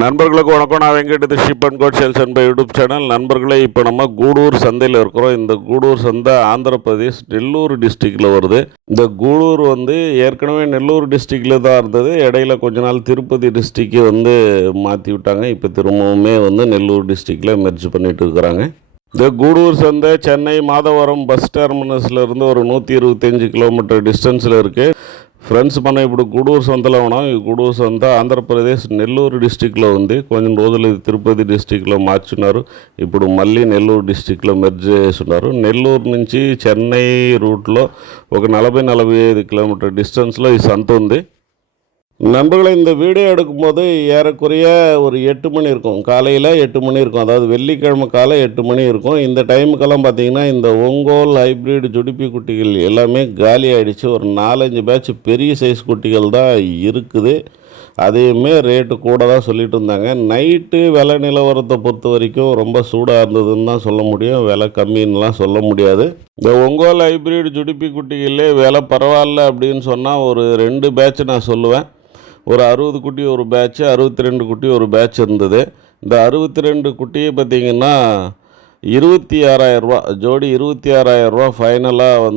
நண்பர்களுக்கு வணக்கம். நான் வெங்கட். இது sheep and goat sales and buy YouTube channel. நண்பர்களே, இப்போ நம்ம கூடூர் சந்தையில் இருக்கிறோம். இந்த கூடூர் சந்தை ஆந்திர பிரதேஷ் நெல்லூர் டிஸ்ட்ரிக்டில் வருது. இந்த கூடூர் ஏற்கனவே நெல்லூர் டிஸ்ட்ரிக்டில் தான் இருந்தது. இடையில கொஞ்ச நாள் திருப்பதி டிஸ்ட்ரிக்கு மாற்றி விட்டாங்க. இப்போ திரும்பவுமே நெல்லூர் டிஸ்ட்ரிக்டில் மெர்ஜ் பண்ணிட்டு இருக்கிறாங்க. இந்த கூடூர் சந்தை சென்னை மாதவரம் பஸ் டெர்மினஸ்லேருந்து ஒரு 125 கிலோமீட்டர் டிஸ்டன்ஸில் இருக்குது. ఫ్రెండ్స్ మనం ఇప్పుడు గూడూరు సంతలో ఉన్నాం. ఈ గూడూరు సంత ఆంధ్రప్రదేశ్ నెల్లూరు డిస్టిక్లో ఉంది. కొంచెం రోజులు ఇది తిరుపతి డిస్టిక్లో మార్చున్నారు. ఇప్పుడు మళ్ళీ నెల్లూరు డిస్టిక్లో మెర్జ్ చేస్తున్నారు. నెల్లూరు నుంచి చెన్నై రూట్లో ఒక 40-45 కిలోమీటర్ డిస్టెన్స్లో ఈ సంత ఉంది. நண்பர்களை, இந்த வீடியோ எடுக்கும்போது ஏறக்குறைய ஒரு 8 மணி இருக்கும். காலையில் 8 மணி இருக்கும். அதாவது வெள்ளிக்கிழமை காலை 8 மணி இருக்கும். இந்த டைமுக்கெல்லாம் பார்த்திங்கன்னா இந்த ஒங்கோல் ஹைப்ரிட் ஜுடிப்பி குட்டிகள் எல்லாமே காலி ஆகிடுச்சு. ஒரு 4-5 பேட்ச் பெரிய சைஸ் குட்டிகள் தான் இருக்குது. அதையுமே ரேட்டு கூட தான் சொல்லிட்டு இருந்தாங்க. நைட்டு விலை நிலவரத்தை பொறுத்த வரைக்கும் ரொம்ப சூடாக இருந்ததுன்னு தான் சொல்ல முடியும். விலை கம்மின்னுலாம் சொல்ல முடியாது. இந்த ஒங்கோல் ஹைப்ரிட் ஜுடிப்பி குட்டிகளே விலை பரவாயில்ல அப்படின்னு சொன்னால் ஒரு 2 பேட்ச் நான் சொல்லுவேன். ஒரு 60 குட்டி ஒரு பேட்ச்சு, 62 குட்டி ஒரு பேட்ச் இருந்தது. இந்த 62 குட்டியை பார்த்திங்கன்னா 26,000 ஜோடி 26,000 ஃபைனலாக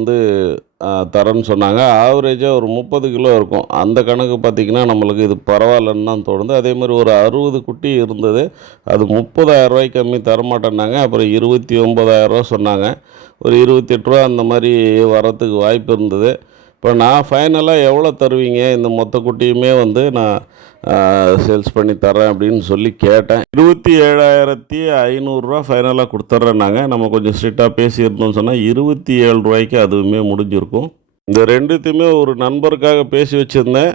தரேன்னு சொன்னாங்க. ஆவரேஜாக ஒரு 30 கிலோ இருக்கும். அந்த கணக்கு பார்த்திங்கன்னா நம்மளுக்கு இது பரவாயில்லன்னு தான் தோணுது. அதேமாதிரி ஒரு 60 குட்டி இருந்தது. அது 30,000 கம்மி தரமாட்டேன்னாங்க. அப்புறம் 29,000 சொன்னாங்க. ஒரு 28 அந்த மாதிரி வரத்துக்கு வாய்ப்பு இருந்தது. இப்போ நான் ஃபைனலாக எவ்வளோ தருவீங்க, இந்த மொத்த குட்டியுமே நான் சேல்ஸ் பண்ணி தரேன் அப்படின்னு சொல்லி கேட்டேன். 27,500 ஃபைனலாக கொடுத்துட்றேன்னாங்க. நம்ம கொஞ்சம் ஸ்ட்ரிக்டாக பேசியிருந்தோம்னு சொன்னால் 27 அதுவுமே முடிஞ்சிருக்கும். இந்த ரெண்டுத்தையுமே ஒரு நண்பருக்காக பேசி வச்சுருந்தேன்.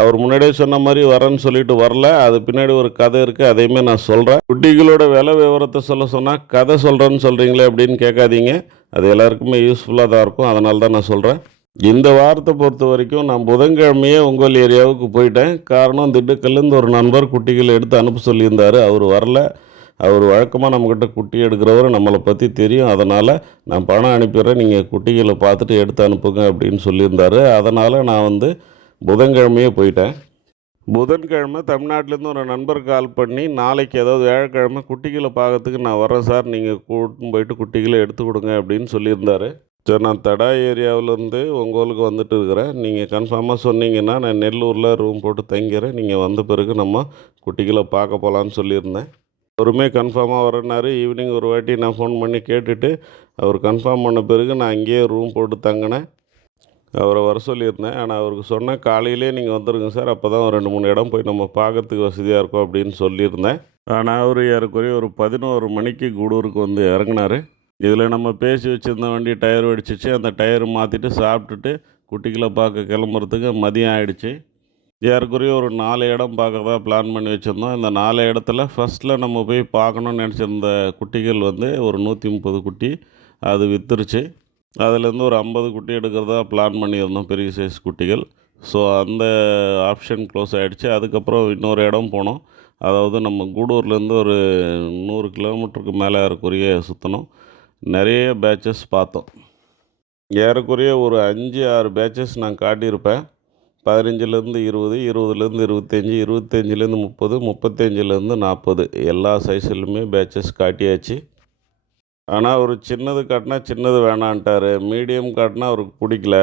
அவர் முன்னாடியே சொன்ன மாதிரி வரேன்னு சொல்லிட்டு வரல. அது பின்னாடி ஒரு கதை இருக்குது, அதையுமே நான் சொல்கிறேன். குட்டிகளோட விலை விவரத்தை சொன்னால் கதை சொல்கிறேன்னு சொல்கிறீங்களே அப்படின்னு கேட்காதீங்க. அது எல்லாருக்குமே யூஸ்ஃபுல்லாக தான் இருக்கும். அதனால தான் நான் சொல்கிறேன். இந்த வாரத்தை பொறுத்த வரைக்கும் நான் புதன்கிழமையே உங்கள் ஏரியாவுக்கு போயிட்டேன். காரணம், திண்டுக்கல்லேருந்து ஒரு நண்பர் குட்டிகளை எடுத்து அனுப்ப சொல்லியிருந்தார். அவர் வரல. அவர் வழக்கமாக நம்மக்கிட்ட குட்டி எடுக்கிறவர், நம்மளை பற்றி தெரியும். அதனால் நான் பணம் அனுப்பிடுறேன், நீங்கள் குட்டிகளை பார்த்துட்டு எடுத்து அனுப்புங்க அப்படின்னு சொல்லியிருந்தார். அதனால் நான் புதன்கிழமையே போயிட்டேன். புதன்கிழமை தமிழ்நாட்டிலேருந்து ஒரு நண்பர் கால் பண்ணி, நாளைக்கு அதாவது வியாழக்கிழமை குட்டிகளை பார்க்கறதுக்கு நான் வரேன் சார், நீங்கள் கூட்டின்னு போயிட்டு குட்டிகளை எடுத்து கொடுங்க அப்படின்னு சொல்லியிருந்தார். சரி, நான் தடா ஏரியாவிலேருந்து ஒங்கோலுக்கு வந்துட்டு இருக்கிறேன். நீங்கள் கன்ஃபார்மாக சொன்னீங்கன்னா நான் நெல்லூரில் ரூம் போட்டு தங்கிறேன். நீங்கள் வந்த பிறகு நம்ம குட்டிகளை பார்க்க போகலான்னு சொல்லியிருந்தேன். அவருமே கன்ஃபார்மாக வரேன்னாரு. ஈவினிங் ஒரு வாட்டி நான் ஃபோன் பண்ணி கேட்டுட்டு அவர் கன்ஃபார்ம் பண்ண பிறகு நான் அங்கேயே ரூம் போட்டு தங்கினேன். அவரை வர சொல்லியிருந்தேன். ஆனால் அவருக்கு சொன்னேன், காலையிலே நீங்கள் வந்துடுங்க சார், அப்போ தான் ஒரு 2-3 இடம் போய் நம்ம பார்க்கறதுக்கு வசதியாக இருக்கும் அப்படின்னு சொல்லியிருந்தேன். ஆனால் அவர் ஏறக்குறைய ஒரு 11 மணிக்கு கூடூருக்கு இறங்கினார். இதில் நம்ம பேசி வச்சுருந்த வண்டி டயர் வெடிச்சிச்சு. அந்த டயர் மாற்றிட்டு சாப்பிட்டுட்டு குட்டிகளை பார்க்க கிளம்புறதுக்கு மதியம் ஆகிடுச்சு. ஏறக்குறைய ஒரு 4 இடம் பார்க்க தான் பிளான் பண்ணி வச்சுருந்தோம். இந்த 4 இடத்துல ஃபஸ்ட்டில் நம்ம போய் பார்க்கணுன்னு நினச்சிருந்த குட்டிகள் ஒரு 130 குட்டி அது விற்றுருச்சு. அதுலேருந்து ஒரு 50 குட்டி எடுக்கிறதா பிளான் பண்ணியிருந்தோம், பெரிய சைஸ் குட்டிகள். ஸோ அந்த ஆப்ஷன் க்ளோஸ் ஆகிடுச்சு. அதுக்கப்புறம் இன்னொரு இடம் போனோம். அதாவது நம்ம கூடூர்லேருந்து ஒரு 100 கிலோமீட்டருக்கு மேலே ஏறக்குறைய சுற்றணும். நிறைய பேட்சஸ் பார்த்தோம். ஏறக்குறைய ஒரு 5-6 பேட்சஸ் நான் காட்டியிருப்பேன். 15லேருந்து 20, 20லேருந்து 25, 25லேருந்து 30, 35லேருந்து 40 எல்லா சைஸ்லையுமே பேட்சஸ் காட்டியாச்சு. ஆனால் ஒரு சின்னது காட்டினா சின்னது வேணான்ட்டார். மீடியம் காட்டினா அவருக்கு பிடிக்கல.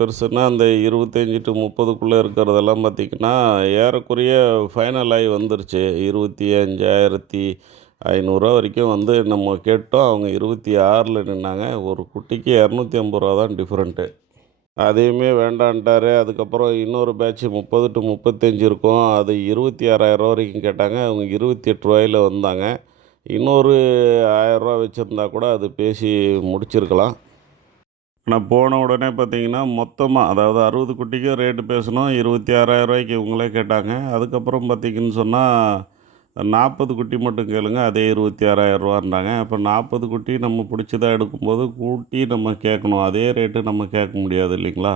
பெருசுன்னா அந்த 25 to 30க்குள்ளே இருக்கிறதெல்லாம் பார்த்திங்கன்னா ஏறக்குறைய ஃபைனல் ஆகி வந்துருச்சு. 25,500 வரைக்கும் நம்ம கேட்டோம். அவங்க 26ல் நின்னாங்க. ஒரு குட்டிக்கு 250 தான் டிஃப்ரெண்ட்டு. அதையுமே வேண்டான்ட்டார். அதுக்கப்புறம் இன்னொரு பேட்ச் 30 to 35 இருக்கும். அது 26,000 வரைக்கும் கேட்டாங்க. அவங்க 28 வந்தாங்க. இன்னொரு 1000 வச்சுருந்தா கூட அது பேசி முடிச்சிருக்கலாம். ஆனால் போன உடனே பார்த்திங்கன்னா மொத்தமாக அதாவது 60 குட்டிக்கும் ரேட்டு பேசணும். 26,000 இவங்களே கேட்டாங்க. அதுக்கப்புறம் பார்த்திங்கன்னு சொன்னால் 40 குட்டி மட்டும் கேளுங்க, அதே 26,000 அப்போ 40 குட்டி நம்ம பிடிச்சதாக எடுக்கும்போது கூட்டி நம்ம கேட்கணும். அதே ரேட்டு நம்ம கேட்க முடியாது இல்லைங்களா?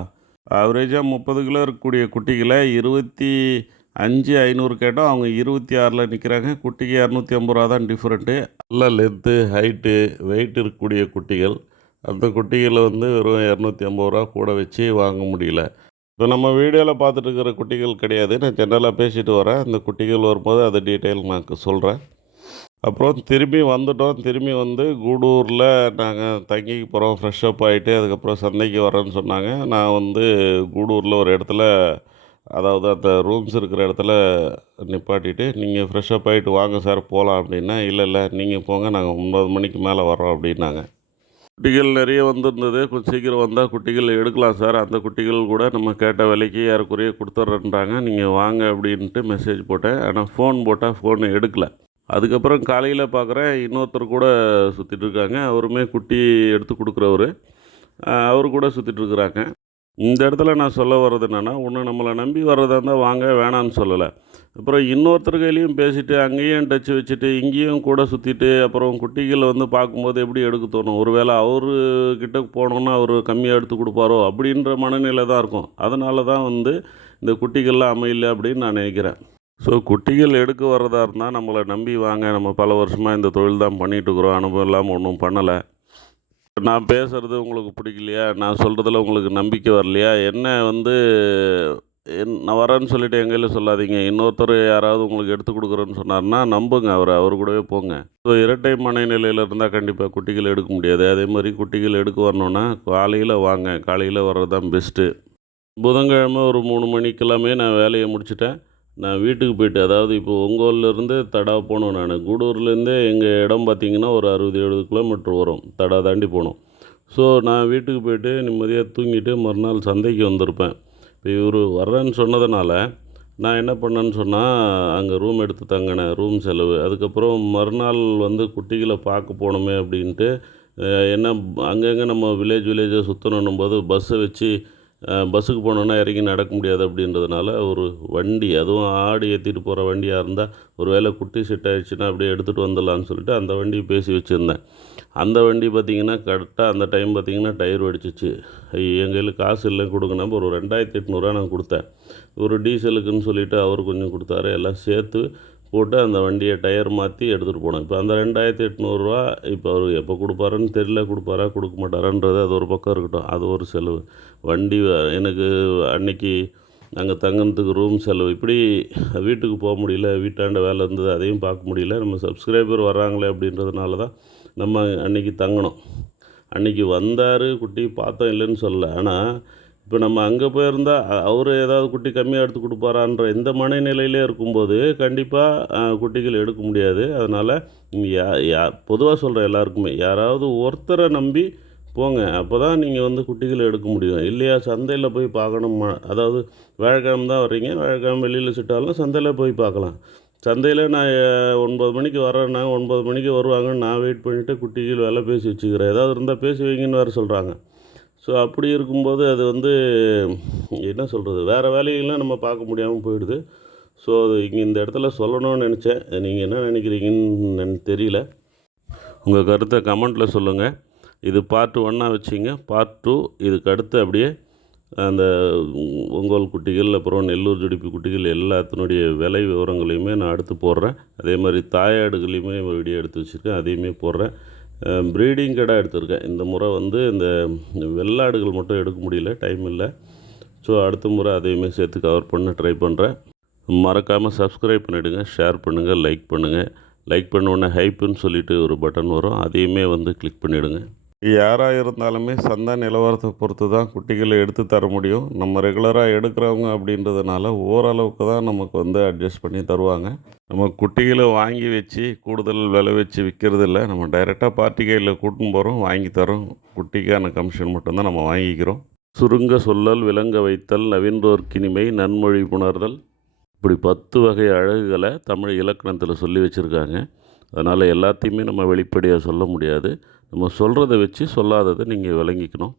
ஆவரேஜாக 30 கிலோ இருக்கக்கூடிய குட்டிகளை 25,500 கேட்டோம். அவங்க 26ல் நிற்கிறாங்க. குட்டிக்கு 250 தான் டிஃப்ரெண்ட்டு. நல்ல லென்த்து, ஹைட்டு, வெயிட் இருக்கக்கூடிய குட்டிகள். அந்த குட்டிகளை வெறும் 250 கூட வச்சு வாங்க முடியல. இப்போ நம்ம வீடியோவில் பார்த்துட்டு இருக்கிற குட்டிகள் கிடையாது. நான் ஜென்ரலாக பேசிட்டு வரேன். அந்த குட்டிகள் வரும்போது அதை டீட்டெயில் நான் சொல்கிறேன். அப்புறம் திரும்பி வந்துட்டோம். திரும்பி வந்து கூடூரில் நாங்கள் தங்கிக்க போகிறோம். ஃப்ரெஷ் அப் ஆகிட்டு அதுக்கப்புறம் சந்தைக்கு வரேன்னு சொன்னாங்க. நான் வந்து கூடூரில் ஒரு இடத்துல, அதாவது அந்த ரூம்ஸ் இருக்கிற இடத்துல நிப்பாட்டிட்டு, நீங்கள் ஃப்ரெஷ் அப் ஆகிட்டு வாங்க சார் போகலாம் அப்படின்னா, இல்லை நீங்கள் போங்க, நாங்கள் 9 மணிக்கு மேலே வர்றோம் அப்படின்னாங்க. குட்டிகள் நிறைய வந்திருந்தது. கொஞ்சம் சீக்கிரம் வந்தால் குட்டிகள் எடுக்கலாம் சார். அந்த குட்டிகள் கூட நம்ம கேட்ட விலைக்கு ஏறக்குறைய கொடுத்துட்றேன்றாங்க. நீங்கள் வாங்க அப்படின்ட்டு மெசேஜ் போட்டேன். ஆனால் ஃபோன் போட்டால் ஃபோன் எடுக்கலை. அதுக்கப்புறம் காலையில் பார்க்குறேன், இன்னொருத்தர் கூட சுற்றிட்டுருக்காங்க. அவருமே குட்டி எடுத்து கொடுக்குறவரு. அவர் கூட சுற்றிட்டுருக்குறாங்க. இந்த இடத்துல நான் சொல்ல வர்றது என்னென்னா, ஒன்று நம்மளை நம்பி வர்றதா இருந்தால் வாங்க, வேணான்னு சொல்லலை. அப்புறம் இன்னொருத்தர் கையிலையும் பேசிவிட்டு அங்கேயும் டச்சு வச்சுட்டு இங்கேயும் கூட சுற்றிட்டு அப்புறம் குட்டிகள் வந்து பார்க்கும்போது எப்படி எடுக்க தோணும்? ஒரு வேளை அவர்கிட்ட போனோன்னா அவர் கம்மியாக எடுத்து கொடுப்பாரோ அப்படின்ற மனநிலை தான் இருக்கும். அதனால தான் வந்து இந்த குட்டிகள்லாம் அமையல அப்படின்னு நான் நினைக்கிறேன். ஸோ குட்டிகள் எடுக்க வர்றதா இருந்தால் நம்மளை நம்பி வாங்க. நம்ம பல வருஷமாக இந்த தொழில் தான் பண்ணிகிட்ருக்குறோம். அனுபவம் இல்லாமல் ஒன்றும் பண்ணலை. நான் பேசுகிறது உங்களுக்கு பிடிக்கலையா? நான் சொல்கிறதுல உங்களுக்கு நம்பிக்கை வரலையா? என்ன வந்து நான் வரேன்னு சொல்லிவிட்டு என் கையில் சொல்லாதீங்க. இன்னொருத்தர் யாராவது உங்களுக்கு எடுத்து கொடுக்குறேன்னு சொன்னார்னா நம்புங்க அவரை. அவர் கூடவே போங்க. ஸோ இரட்டை மனநிலையில் இருந்தால் கண்டிப்பாக குட்டிகள் எடுக்க முடியாது. அதே மாதிரி குட்டிகள் எடுக்க வரணுன்னா காலையில் வாங்க. காலையில் வர்றது தான் பெஸ்ட்டு. புதன்கிழமை ஒரு 3 மணிக்கெல்லாமே நான் வேலையை முடிச்சுட்டேன். நான் வீட்டுக்கு போயிட்டு, அதாவது இப்போ ஒங்கோல்லேருந்து தடா போனோம் நான். கூடூர்லேருந்தே எங்கள் இடம் பார்த்திங்கன்னா ஒரு 60-70 கிலோமீட்டர் வரும். தடா தாண்டி போனோம். ஸோ நான் வீட்டுக்கு போயிட்டு நிம்மதியாக தூங்கிட்டு மறுநாள் சந்தைக்கு வந்திருப்பேன். இப்போ இவர் வர்றேன்னு சொன்னதுனால நான் என்ன பண்ணேன்னு சொன்னால், அங்கே ரூம் எடுத்து தங்கினேன். ரூம் செலவு. அதுக்கப்புறம் மறுநாள் வந்து குட்டிகளை பார்க்க போகணுமே அப்படின்ட்டு, என்ன அங்கங்கே நம்ம வில்லேஜாக சுற்றணும் போது பஸ்ஸை வச்சு பஸ்ஸுக்கு போனோன்னா இறங்கி நடக்க முடியாது அப்படின்றதுனால ஒரு வண்டி, அதுவும் ஆடு ஏற்றிட்டு போகிற வண்டியாக இருந்தால் ஒரு வேளை குட்டி செட் ஆகிடுச்சுன்னா அப்படியே எடுத்துகிட்டு வந்துடலான்னு சொல்லிட்டு அந்த வண்டியை பேசி வச்சுருந்தேன். அந்த வண்டி பார்த்திங்கன்னா கரெக்டாக அந்த டைம் பார்த்திங்கன்னா டயர் வெடிச்சிச்சு. என் கையில் காசு இல்லை கொடுங்கண்ணா. ஒரு 2800 நான் கொடுத்தேன். ஒரு டீசலுக்குன்னு சொல்லிவிட்டு அவர் கொஞ்சம் கொடுத்தாரு. எல்லாம் சேர்த்து போட்டு அந்த வண்டியை டயர் மாற்றி எடுத்துகிட்டு போனோம். இப்போ அந்த 2800 இப்போ அவர் எப்போ கொடுப்பாருன்னு தெரியல. கொடுப்பாரா கொடுக்க மாட்டாரான்றது அது ஒரு பக்கம் இருக்கட்டும். அது ஒரு செலவு. வண்டி எனக்கு அன்னைக்கு நாங்கள் தங்கினதுக்கு ரூம் செலவு. இப்படி வீட்டுக்கு போக முடியல. வீட்டாண்ட வேலை இருந்தது, அதையும் பார்க்க முடியல. நம்ம சப்ஸ்கிரைபர் வராங்களே அப்படின்றதுனால தான் நம்ம அன்றைக்கி தங்கினோம். அன்றைக்கி வந்தார், குட்டி பார்த்தோம், இல்லைன்னு சொல்லலை. ஆனால் இப்போ நம்ம அங்கே போயிருந்தா அவர் ஏதாவது குட்டி கம்மியாக எடுத்து கொடுப்பாரான்ற இந்த மனநிலையிலே இருக்கும்போது கண்டிப்பாக குட்டிகள் எடுக்க முடியாது. அதனால் பொதுவாக சொல்கிறேன் எல்லாருக்குமே, யாராவது ஒருத்தரை நம்பி போங்க. அப்போ தான் நீங்கள் வந்து குட்டிகள் எடுக்க முடியும். இல்லையா சந்தையில் போய் பார்க்கணும். அதாவது வியாழக்கிழமை தான் வர்றீங்க, வியாழக்கிழமை வெளியில் சுட்டாலும் சந்தையில் போய் பார்க்கலாம். சந்தையில் நான் 9 மணிக்கு வரேன்னா 9 மணிக்கு வருவாங்கன்னு நான் வெயிட் பண்ணிவிட்டு குட்டிகள் விலை பேசி வச்சுக்கிறேன். ஏதாவது இருந்தால் பேசி வைங்கன்னு வேறு சொல்கிறாங்க. ஸோ அப்படி இருக்கும்போது அது வந்து என்ன சொல்கிறது, வேறு வேலைகள்லாம் நம்ம பார்க்க முடியாமல் போயிடுது. ஸோ அது இங்கே இந்த இடத்துல சொல்லணும்னு நினச்சேன். நீங்கள் என்ன நினைக்கிறீங்கன்னு எனக்கு தெரியல. உங்கள் கருத்தை கமெண்ட்டில் சொல்லுங்கள். இது பார்ட் 1 வச்சிங்க. பார்ட் 2 இதுக்கு அடுத்து அப்படியே அந்த ஒங்கோல் குட்டிகள், அப்புறம் நெல்லூர் ஜுடிப்பி குட்டிகள் எல்லாத்தினுடைய விலை விவரங்களையுமே நான் அடுத்து போடுறேன். அதே மாதிரி தாயாடுகளையுமே வீடியோ எடுத்து வச்சுருக்கேன், அதையுமே போடுறேன். ப்ரீடிங் கடை எடுத்திருக்கேன். இந்த முறை வந்து இந்த வெள்ளாடுகள் மட்டும் எடுக்க முடியல, டைம் இல்லை. ஸோ அடுத்த முறை அதையுமே சேர்த்து கவர் பண்ண ட்ரை பண்ணுறேன். மறக்காமல் சப்ஸ்கிரைப் பண்ணிவிடுங்க, ஷேர் பண்ணுங்கள், லைக் பண்ணுங்கள். லைக் பண்ண உடனே ஹைப்புன்னு சொல்லிவிட்டு ஒரு பட்டன் வரும், அதையுமே வந்து கிளிக் பண்ணிவிடுங்க. யாராக இருந்தாலுமே சந்தை நிலவரத்தை பொறுத்து தான் குட்டிகளை எடுத்து தர முடியும். நம்ம ரெகுலராக எடுக்கிறவங்க அப்படின்றதுனால ஓரளவுக்கு தான் நமக்கு வந்து அட்ஜஸ்ட் பண்ணி தருவாங்க. நம்ம குட்டிகளை வாங்கி வச்சு கூடுதல் விலை வச்சு விற்கிறது இல்லை. நம்ம டைரெக்டாக பார்ட்டி கையில் கூட்டின்னு போகிறோம், வாங்கி தரோம். குட்டிக்கான கமிஷன் மட்டும்தான் நம்ம வாங்கிக்கிறோம். சுருங்க சொல்லல், விளங்க வைத்தல், நவீன்றோர்க்கினிமை, நன்மொழி புணர்தல், இப்படி 10 வகை அழகுகளை தமிழ் இலக்கணத்தில் சொல்லி வச்சுருக்காங்க. அதனால் எல்லாத்தையுமே நம்ம வெளிப்படையாக சொல்ல முடியாது. நம்ம சொல்கிறத வச்சு சொல்லாததை நீங்கள் விளங்கிக்கணும்.